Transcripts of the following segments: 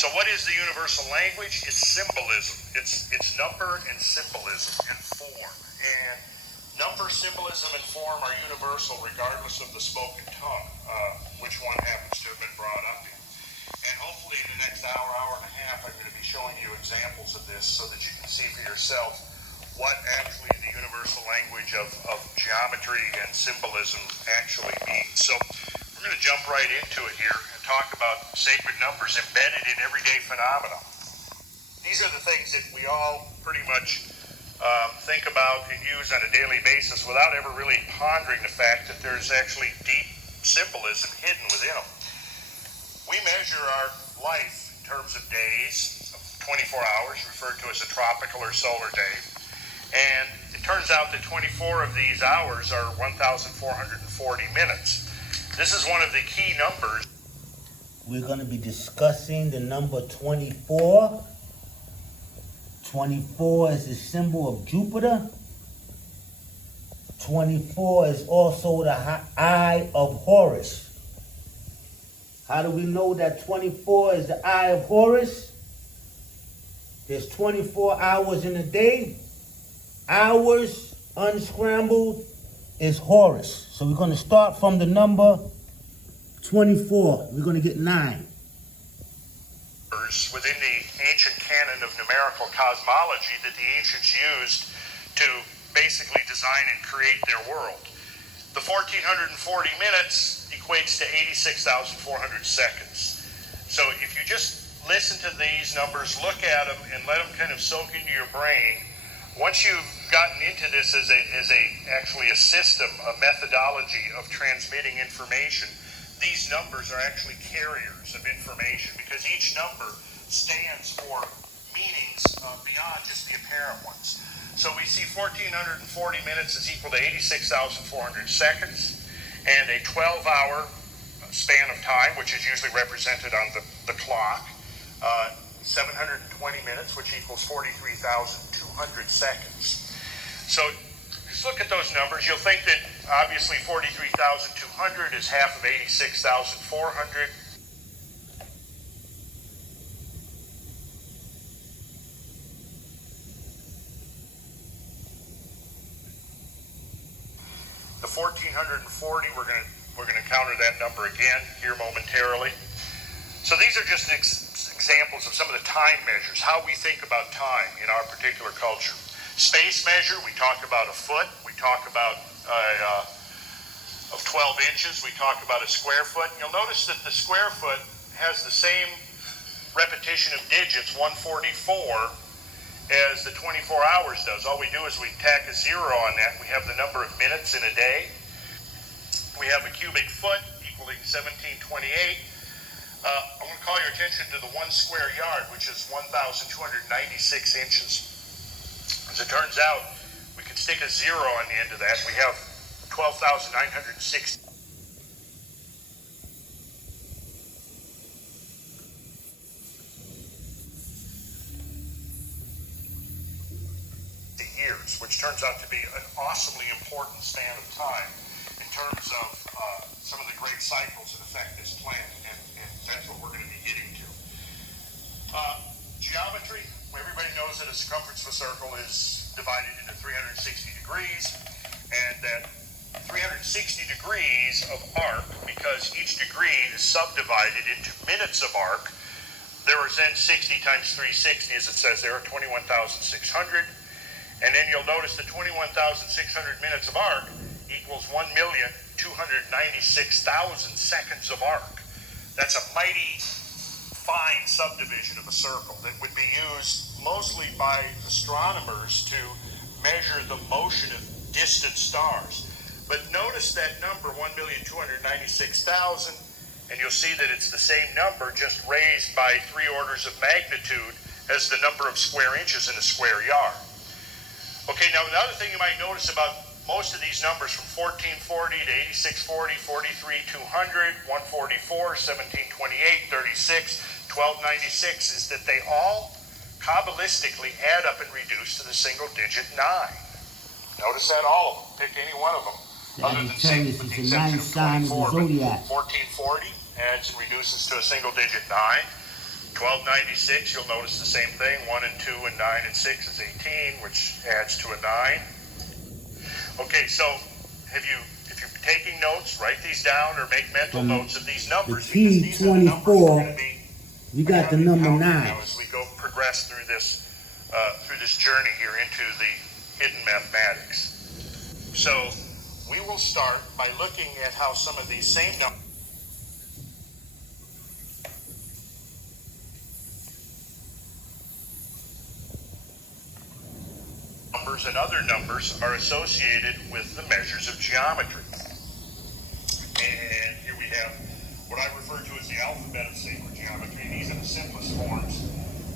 So what is the universal language? It's symbolism. It's number and symbolism and form. And number, symbolism, and form are universal regardless of the spoken tongue, which one happens to have been brought up in. And hopefully in the next hour, hour and a half, I'm going to be showing you examples of this so that you can see for yourself what actually the universal language of geometry and symbolism actually means. So we're going to jump right into it here and talk about sacred numbers embedded in everyday phenomena. These are the things that we all pretty much think about and use on a daily basis without ever really pondering the fact that there's actually deep symbolism hidden within them. We measure our life in terms of days, 24 hours, referred to as a tropical or solar day. And it turns out that 24 of these hours are 1,440 minutes. This is one of the key numbers. We're going to be discussing the number 24. 24 is the symbol of Jupiter. 24 is also the eye of Horus. How do we know that 24 is the eye of Horus? There's 24 hours in a day. Hours unscrambled is Horus. So we're going to start from the number 24. We're going to get 9. Within the ancient canon of numerical cosmology that the ancients used to basically design and create their world. The 1,440 minutes equates to 86,400 seconds. So if you just listen to these numbers, look at them, and let them kind of soak into your brain, once you've gotten into this as actually a system, a methodology of transmitting information, these numbers are actually carriers of information because each number stands for meanings beyond just the apparent ones. So we see 1,440 minutes is equal to 86,400 seconds, and a 12-hour span of time, which is usually represented on the clock, 720 minutes, which equals 43,200 seconds. So just look at those numbers. You'll think that obviously 43,200 is half of 86,400. The 1,440, we're going to counter that number again here momentarily. So these are just examples of some of the time measures, how we think about time in our particular culture. Space measure, we talk about a foot, we talk about of 12 inches, we talk about a square foot. You'll notice that the square foot has the same repetition of digits, 144, as the 24 hours does. All we do is we tack a 0 on that. We have the number of minutes in a day. We have a cubic foot equaling 1728. I want to call your attention to the 1 square yard, which is 1,296 inches. As it turns out, we can stick a 0 on the end of that. We have 12,960. Years, which turns out to be an awesomely important span of time in terms of some of the great cycles that affect this planet, and that's what we're going to be getting to. Geometry, everybody knows that a circumference of a circle is divided into 360 degrees, and that 360 degrees of arc, because each degree is subdivided into minutes of arc, there is then 60 times 360, as it says there, are 21,600. And then you'll notice that 21,600 minutes of arc equals 1,296,000 seconds of arc. That's a mighty fine subdivision of a circle that would be used mostly by astronomers to measure the motion of distant stars. But notice that number, 1,296,000, and you'll see that it's the same number, just raised by 3 orders of magnitude as the number of square inches in a square yard. Okay, now another thing you might notice about most of these numbers from 1440 to 8640, 43,200, 144, 1728, 36, 1296 is that they all Kabbalistically add up and reduce to the single digit 9. Notice that all of them. Pick any one of them. Other than say, with the exception of 24, 1440 adds and reduces to a single digit 9. 1296, you'll notice the same thing. 1 and 2 and 9 and 6 is 18, which adds to a 9. Okay, so if you're taking notes, write these down or make mental notes of these numbers. The key 24, you got the number 9. As we progress through this journey here into the hidden mathematics. So we will start by looking at how some of these same numbers and other numbers are associated with the measures of geometry. And here we have what I refer to as the alphabet of sacred geometry. These are the simplest forms.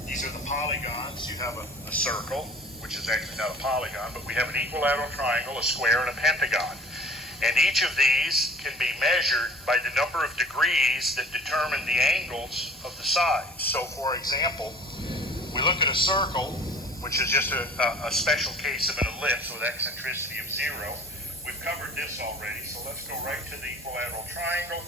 These are the polygons. You have a circle, which is actually not a polygon, but we have an equilateral triangle, a square, and a pentagon. And each of these can be measured by the number of degrees that determine the angles of the sides. So, for example, we look at a circle, which is just a special case of an ellipse with eccentricity of 0. We've covered this already, so let's go right to the equilateral triangle,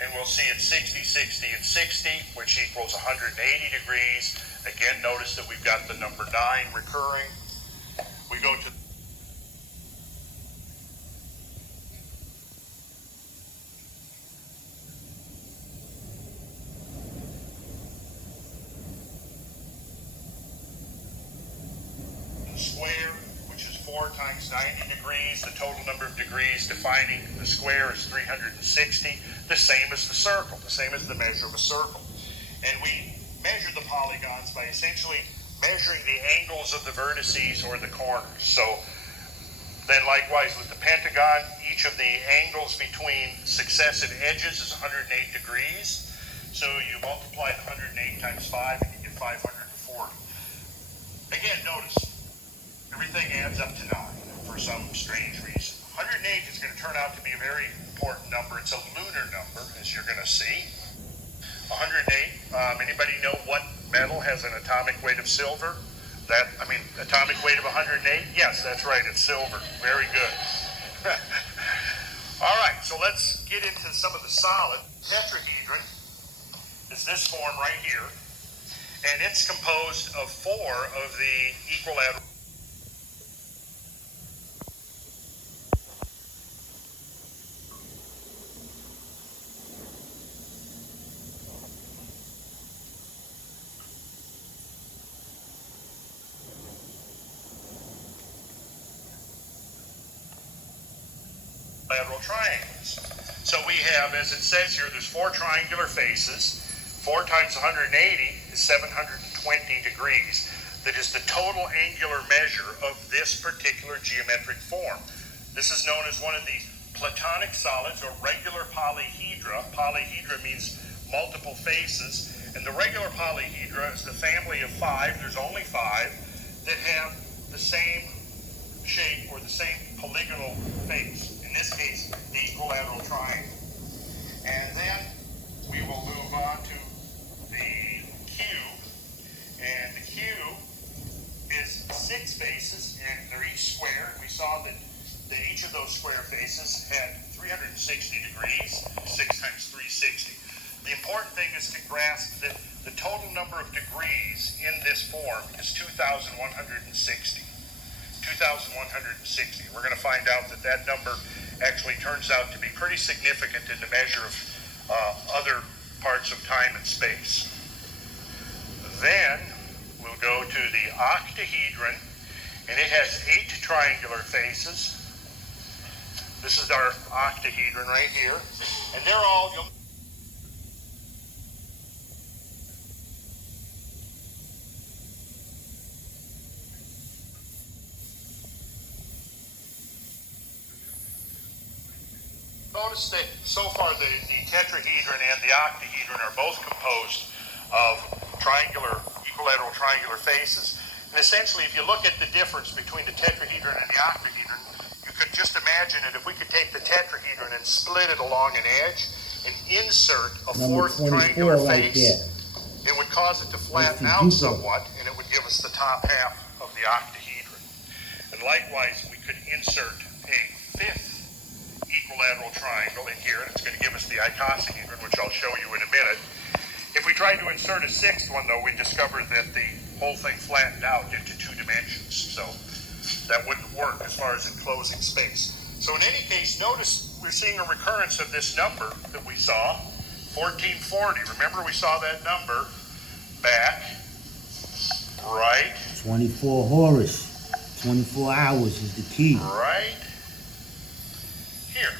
and we'll see it's 60, 60, and 60, which equals 180 degrees. Again, notice that we've got the number 9 recurring. We go to square, which is 4 times 90 degrees. The total number of degrees defining the square is 360, the same as the circle, the same as the measure of a circle. And we measure the polygons by essentially measuring the angles of the vertices or the corners. So then likewise with the pentagon, each of the angles between successive edges is 108 degrees. So you multiply the 108 times 5 and you get 540. Again, notice everything adds up to 9 for some strange reason. 108 is going to turn out to be a very important number. It's a lunar number, as you're going to see. 108. Anybody know what metal has an atomic weight of silver? Atomic weight of 108? Yes, that's right. It's silver. Very good. All right, so let's get into some of the solid. Tetrahedron is this form right here, and it's composed of 4 of the equilateral. Lateral triangles. So we have, as it says here, there's 4 triangular faces. 4 times 180 is 720 degrees. That is the total angular measure of this particular geometric form. This is known as one of the platonic solids or regular polyhedra. Polyhedra means multiple faces. And the regular polyhedra is the family of 5. There's only 5 that have the same shape or the same polygonal face. In this case, the equilateral triangle. And then we will move on to the cube. And the cube is 6 faces, and they're each square. We saw that each of those square faces had 360 degrees, 6 times 360. The important thing is to grasp that the total number of degrees in this form is 2,160. 2,160. We're going to find out that that number actually turns out to be pretty significant in the measure of other parts of time and space. Then we'll go to the octahedron, and it has 8 triangular faces. This is our octahedron right here, and they're all... Notice that so far the tetrahedron and the octahedron are both composed of equilateral triangular faces. And essentially, if you look at the difference between the tetrahedron and the octahedron, you could just imagine it if we could take the tetrahedron and split it along an edge and insert a 4th triangular face, it would cause it to flatten out somewhat, and it would give us the top half of the octahedron. And likewise, we could insert a 5th equilateral triangle in here, and it's going to give us the icosahedron, which I'll show you in a minute. If we tried to insert a sixth one, though, we discovered that the whole thing flattened out into 2 dimensions. So that wouldn't work as far as enclosing space. So in any case, notice we're seeing a recurrence of this number that we saw, 1440. Remember we saw that number back, right? 24 Horus. 24 hours is the key. Right here,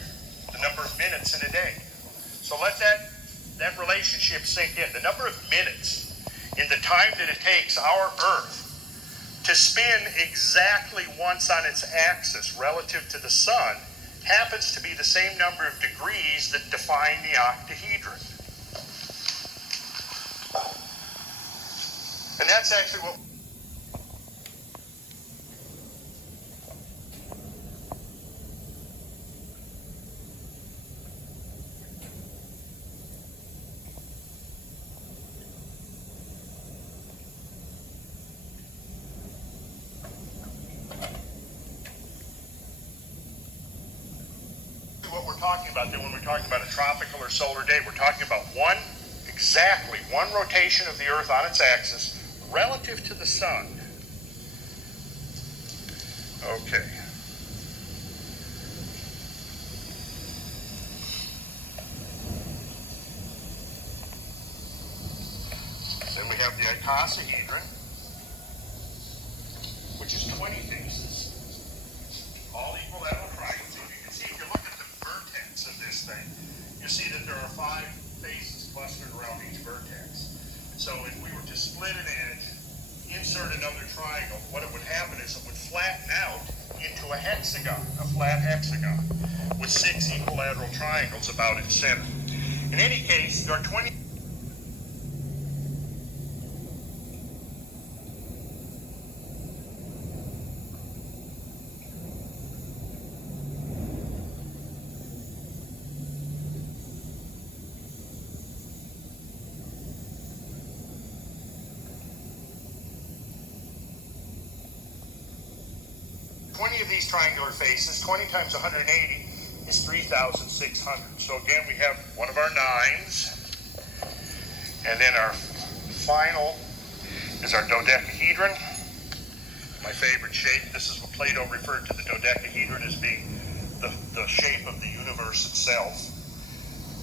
the number of minutes in a day. So let that relationship sink in. The number of minutes in the time that it takes our Earth to spin exactly once on its axis relative to the sun happens to be the same number of degrees that define the octahedron. And that's actually what we're talking about then when we're talking about a tropical or solar day. We're talking about exactly one rotation of the Earth on its axis relative to the sun. Okay. Then we have the icosahedron, which is 20 faces, all equilateral triangles. If you can see, if you look at the vertex of this thing, you see that there are 5 faces clustered around each vertex. So if we were to split an edge, insert another triangle, what it would happen is it would flatten out into a hexagon, a flat hexagon, with 6 equilateral triangles about its center. In any case, there are 20. Of these triangular faces, 20 times 180 is 3,600. So again, we have one of our 9s, and then our final is our dodecahedron, my favorite shape. This is what Plato referred to the dodecahedron as being the shape of the universe itself.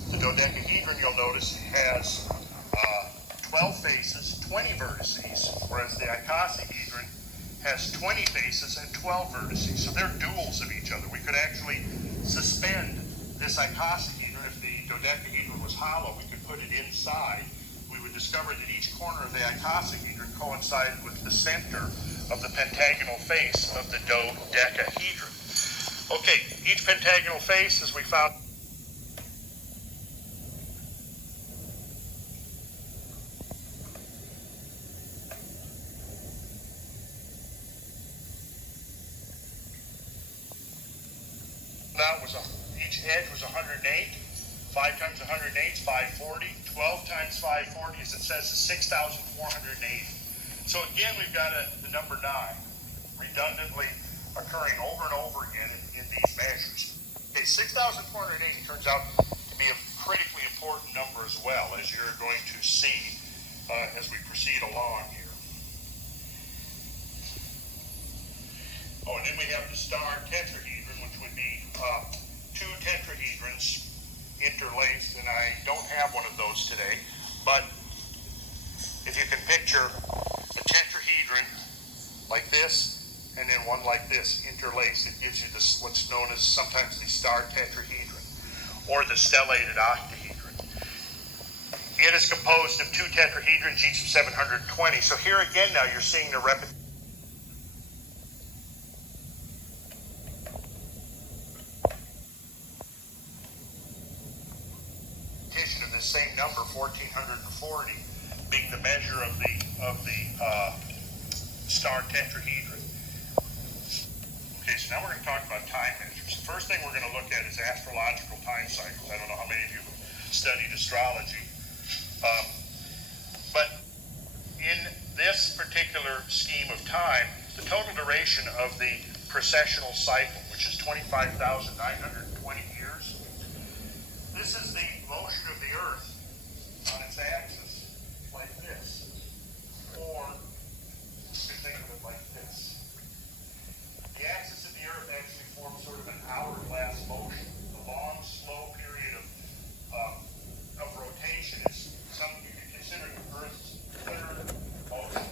The dodecahedron, you'll notice, has 12 faces, 20 vertices, whereas the icosahedron has 20 faces and 12 vertices. So they're duals of each other. We could actually suspend this icosahedron. If the dodecahedron was hollow, we could put it inside. We would discover that each corner of the icosahedron coincided with the center of the pentagonal face of the dodecahedron. Okay, each pentagonal face, as we found, each edge was 108. 5 times 108 is 540. 12 times 540, as it says, is 6,480. So again, we've got the number 9 redundantly occurring over and over again in these measures. Okay, 6,480 turns out to be a critically important number as well, as you're going to see as we proceed along here. Oh, and then we have the star tetrahedron, which would be 2 tetrahedrons interlaced, and I don't have one of those today, but if you can picture a tetrahedron like this, and then one like this interlaced, it gives you this, what's known as sometimes the star tetrahedron, or the stellated octahedron. It is composed of 2 tetrahedrons, each of 720, so here again now you're seeing the repetition of the same number, 1440, being the measure of the star tetrahedron. Okay, so now we're going to talk about time measures. The first thing we're going to look at is astrological time cycles. I don't know how many of you have studied astrology, but in this particular scheme of time, the total duration of the precessional cycle, which is 25,920 years, this is the motion of the Earth on its axis Or you can think of it like this. The axis of the Earth actually forms sort of an hourglass motion. A long, slow period of rotation is something you could consider the Earth's third motion.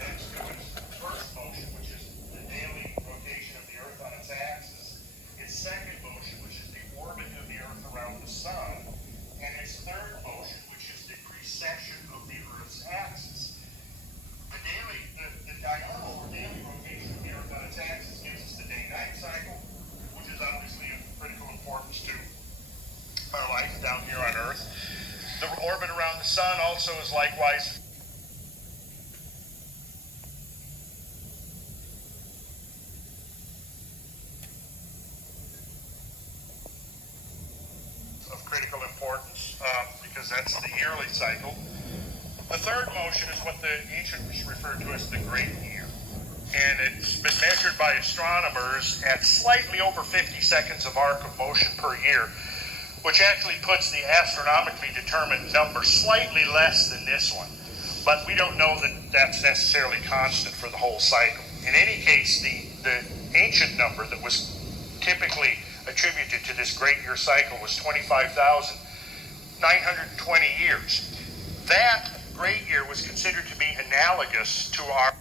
Next to its first motion, which is the daily rotation of the Earth on its axis. Its second motion, which is the orbit of the Earth around the Sun. And its third motion, which is the precession of the Earth's axis. The diurnal or daily rotation of the Earth on its axis gives us the day-night cycle, which is obviously of critical importance to our life down here on Earth. The orbit around the Sun also is likewise of critical importance because that's the yearly cycle. The third motion is what the ancients referred to as the Great Year. And it's been measured by astronomers at slightly over 50 seconds of arc of motion per year, which actually puts the astronomically determined number slightly less than this one. But we don't know that that's necessarily constant for the whole cycle. In any case, the ancient number that was typically attributed to this great year cycle was 25,920 years. That great year was considered to be analogous to our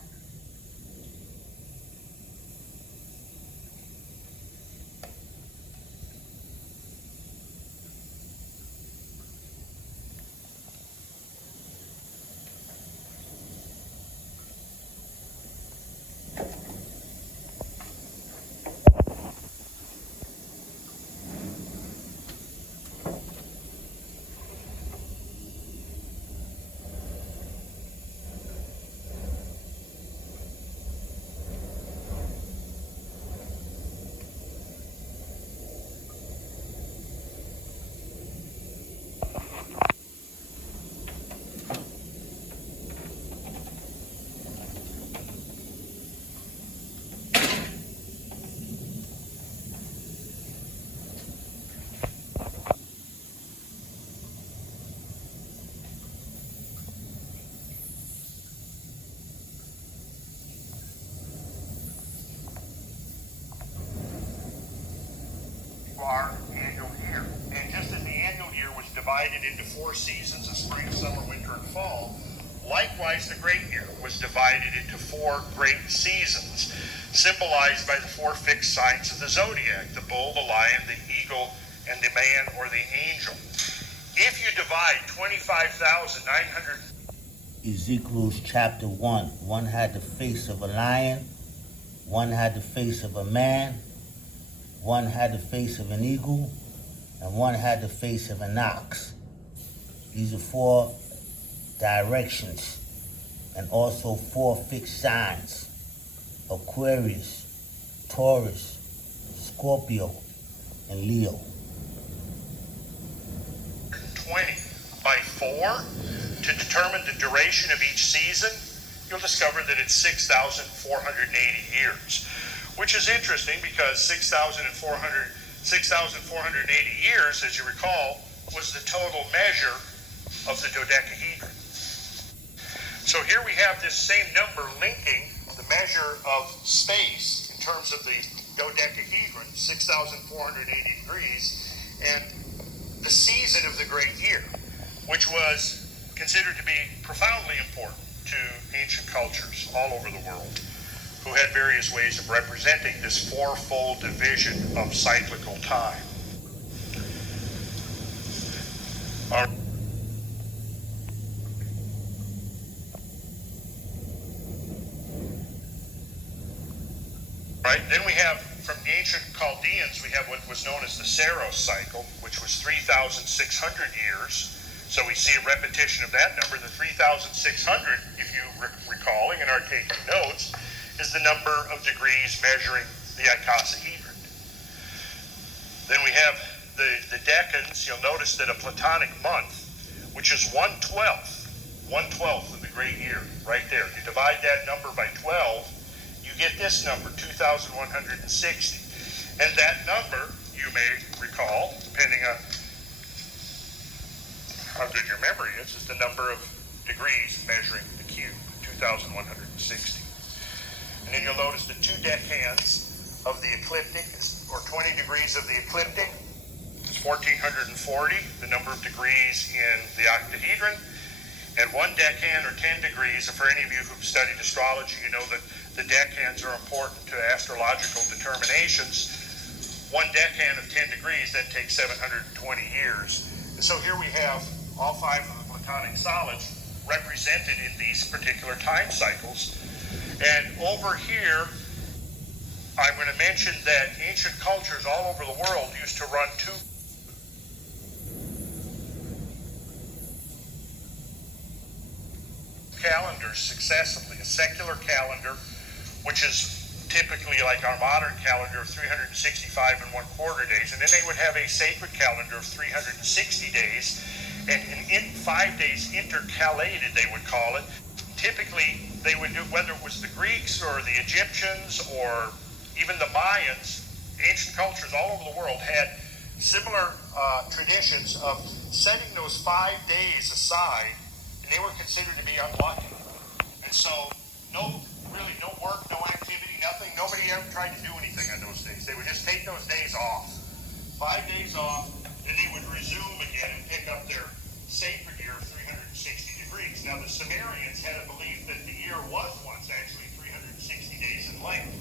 annual year. And just as the annual year was divided into 4 seasons of spring, summer, winter, and fall, likewise the great year was divided into 4 great seasons, symbolized by the 4 fixed signs of the zodiac: the bull, the lion, the eagle, and the man or the angel. If you divide 25,900 Ezekiel chapter 1. One had the face of a lion, one had the face of a man, one had the face of an eagle, and one had the face of an ox. These are 4 directions, and also 4 fixed signs: Aquarius, Taurus, Scorpio, and Leo. 20 by 4 to determine the duration of each season, you'll discover that it's 6,480 years, which is interesting because 6,480 years, as you recall, was the total measure of the dodecahedron. So here we have this same number linking the measure of space in terms of the dodecahedron, 6,480 degrees, and the season of the great year, which was considered to be profoundly important to ancient cultures all over the world, who had various ways of representing this 4-fold division of cyclical time. All right, then we have, from the ancient Chaldeans, we have what was known as the Saros cycle, which was 3,600 years. So we see a repetition of that number. The 3,600, if you recalling and are taking notes, is the number of degrees measuring the icosahedron. Then we have the decans. You'll notice that a Platonic month, which is 1/12 of the great year, right there. You divide that number by 12, you get this number, 2,160. And that number, you may recall, depending on how good your memory is the number of degrees measuring the cube, 3,160. And then you'll notice the 2 deckhands of the ecliptic, or 20 degrees of the ecliptic, is 1,440, the number of degrees in the octahedron. And 1 deckhand, or 10 degrees, for any of you who've studied astrology, you know that the deckhands are important to astrological determinations. 1 deckhand of 10 degrees then takes 720 years. And so here we have all 5 of the Platonic solids represented in these particular time cycles. And over here, I'm going to mention that ancient cultures all over the world used to run 2 calendars successively. A secular calendar, which is typically like our modern calendar of 365 and 1/4 days, and then they would have a sacred calendar of 360 days, and in 5 days intercalated, they would call it. Typically, they would do, whether it was the Greeks or the Egyptians or even the Mayans, ancient cultures all over the world had similar traditions of setting those 5 days aside, and they were considered to be unlucky. And so, no work, no activity, nothing. Nobody ever tried to do anything on those days. They would just take those days off. 5 days off, and they would resume again and pick up their sacred year of 360 degrees. Now, the Sumerians had a belief that the year was once actually 360 days in length.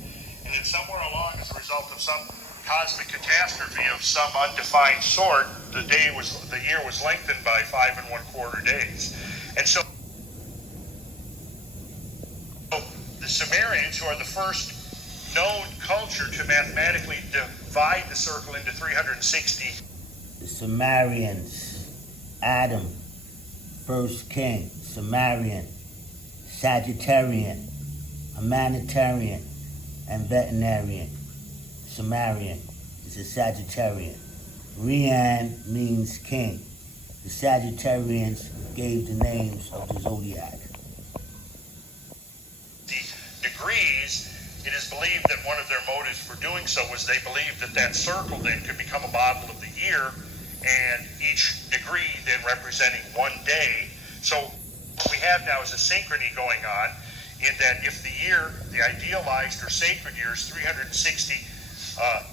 And then somewhere along, as a result of some cosmic catastrophe of some undefined sort, the year was lengthened by 5 1/4 days. And so the Sumerians, who are the first known culture to mathematically divide the circle into 360. The Sumerians, Adam, first king, Sumerian, Sagittarian, humanitarian, and veterinarian. Sumerian is a Sagittarian. Rian means king. The Sagittarians gave the names of the zodiac. The degrees, it is believed that one of their motives for doing so was they believed that that circle then could become a model of the year, and each degree then representing 1 day. So what we have now is a synchrony going on, in that if the year, the idealized or sacred year, is 360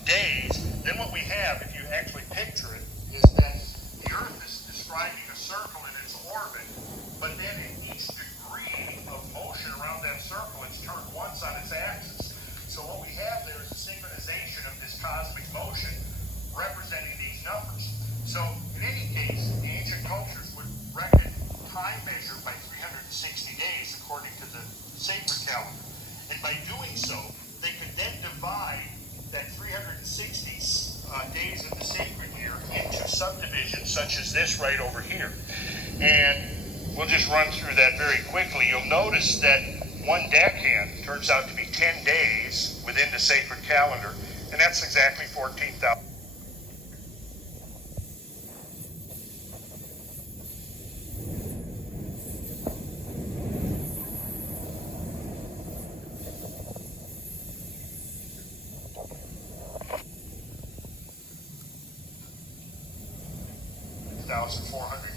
days, then what we have, if you actually picture it, is that the Earth is describing a circle in its orbit, but then in each degree of motion around that circle, it's turned once on its axis. So what we have there is a synchronization of this cosmic motion representing these numbers. So in any case, the ancient cultures would reckon time measured by 360 days according to the sacred calendar. And by doing so, they could then divide that 360 days of the sacred year into subdivisions such as this right over here. And we'll just run through that very quickly. You'll notice that 1 deckhand turns out to be 10 days within the sacred calendar, and that's exactly 14,000.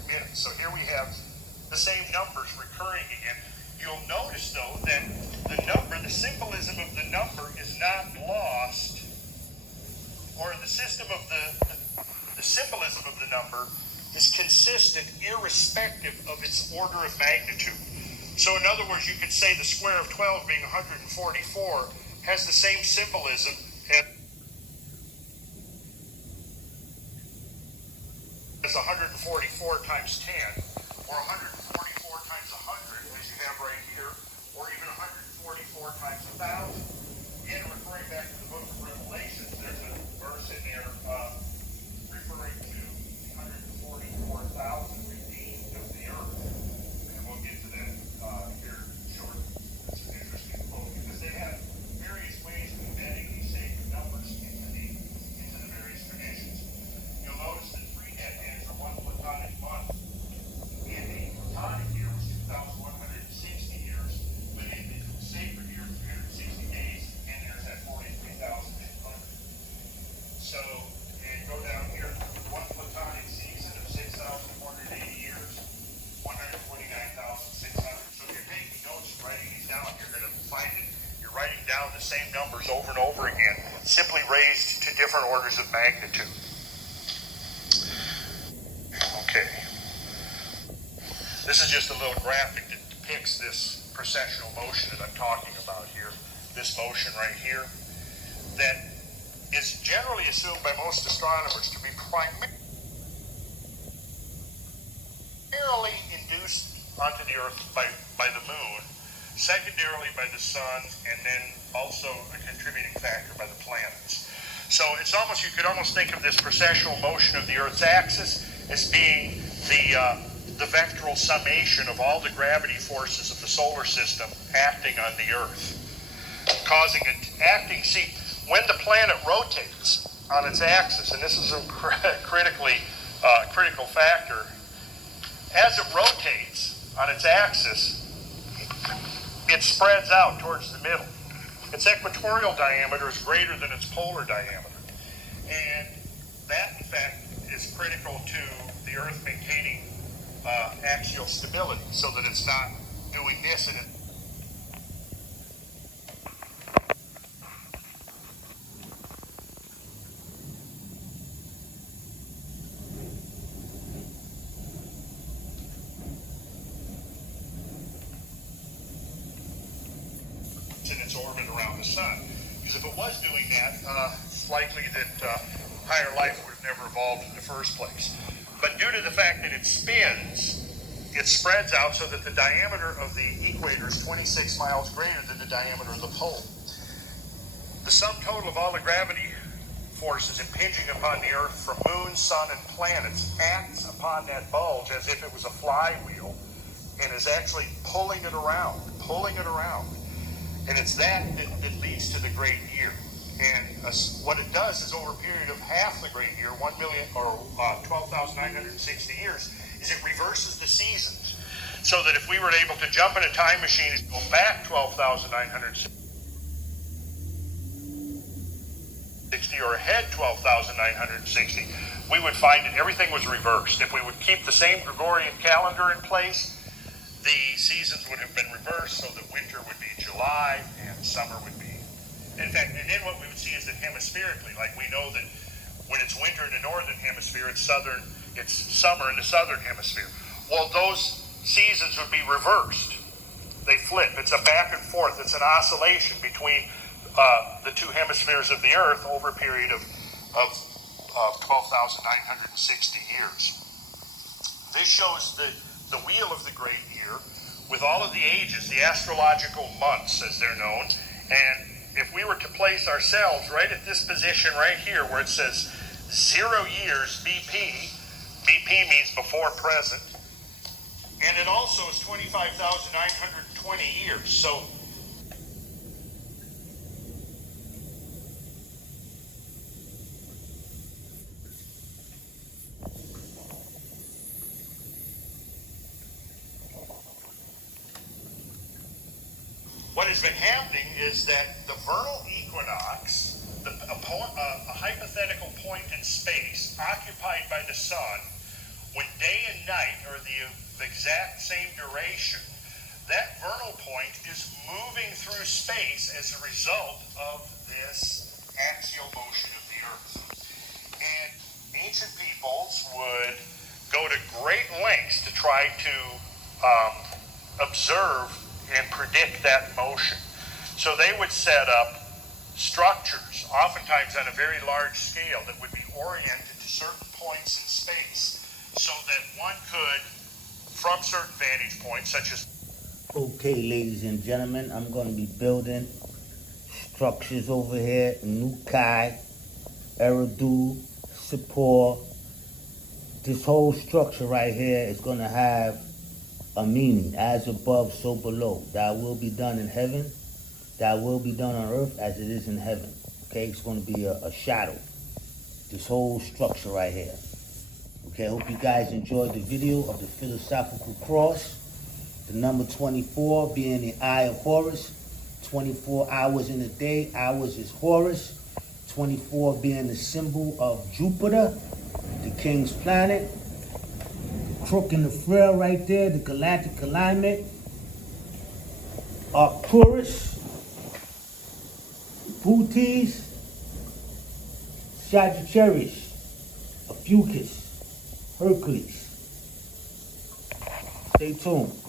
Minutes. So here we have the same numbers recurring again. You'll notice though that the symbolism of the number is not lost, or the system of the symbolism of the number is consistent irrespective of its order of magnitude. So in other words, you could say the square of 12 being 144 has the same symbolism as 144 times 10, or 144 times 100, as you have right here, or even 144 times 1,000. Again, referring back to the book of Revelation, there's a verse in there referring to 144,000 redeemed of the earth. And we'll get to that here shortly. It's an interesting quote, because they have various ways of embedding these sacred numbers into the various traditions. You'll notice that 3 decades are 1 Platonic month. And the Platonic year was 2,160 years, but in the sacred year, 360 days, and there's that 43,000 different orders of magnitude. Okay. This is just a little graphic that depicts this precessional motion that I'm talking about here. This motion right here that is generally assumed by most astronomers to be primarily induced onto the Earth by the moon, secondarily by the sun, and then also a contributing factor by the planets. So it's almost, you could almost think of this precessional motion of the Earth's axis as being the vectoral summation of all the gravity forces of the solar system acting on the Earth, causing it acting. See, when the planet rotates on its axis, and this is a critical factor, as it rotates on its axis, it spreads out towards the middle. Its equatorial diameter is greater than its polar diameter. And that, in fact, is critical to the Earth maintaining axial stability so that it's not doing this and in its orbit around the sun. Because if it was doing that, it's likely that higher life would have never evolved in the first place. But due to the fact that it spins, it spreads out so that the diameter of the equator is 26 miles greater than the diameter of the pole. The sum total of all the gravity forces impinging upon the Earth from moon, sun, and planets acts upon that bulge as if it was a flywheel and is actually pulling it around. And it's that leads to the great year. And what it does is over a period of half the great year, 1 million or 12,960 years, is it reverses the seasons. So that if we were able to jump in a time machine and go back 12,960 or ahead 12,960, we would find that everything was reversed. If we would keep the same Gregorian calendar in place, the seasons would have been reversed, so that winter would be July and summer would be. In fact, and then what we would see is that hemispherically, like we know that when it's winter in the northern hemisphere, it's summer in the southern hemisphere. Well, those seasons would be reversed. They flip. It's a back and forth. It's an oscillation between the two hemispheres of the Earth over a period of 12,960 years. This shows the wheel of the great year with all of the ages, the astrological months as they're known. And if we were to place ourselves right at this position right here where it says 0 years BP, BP means before present, and it also is 25,920 years. So what has been happening is that the vernal equinox, a hypothetical point in space occupied by the sun, when day and night are the exact same duration, that vernal point is moving through space as a result of this axial motion of the Earth. And ancient peoples would go to great lengths to try to observe and predict that motion. So they would set up structures, oftentimes on a very large scale, that would be oriented to certain points in space so that one could, from certain vantage points, such as... Okay, ladies and gentlemen, I'm going to be building structures over here in Nukai, Eridu, Sapor. This whole structure right here is going to have a meaning, as above, so below. That will be done in heaven. That will be done on earth as it is in heaven. Okay, it's going to be a shadow. This whole structure right here. Okay, I hope you guys enjoyed the video of the philosophical cross. The number 24 being the eye of Horus. 24 hours in a day. Hours is Horus. 24 being the symbol of Jupiter, the king's planet. Crook in the frail right there, the galactic alignment. Arcturus, Bootes, Sagittarius, Ophiuchus, Hercules. Stay tuned.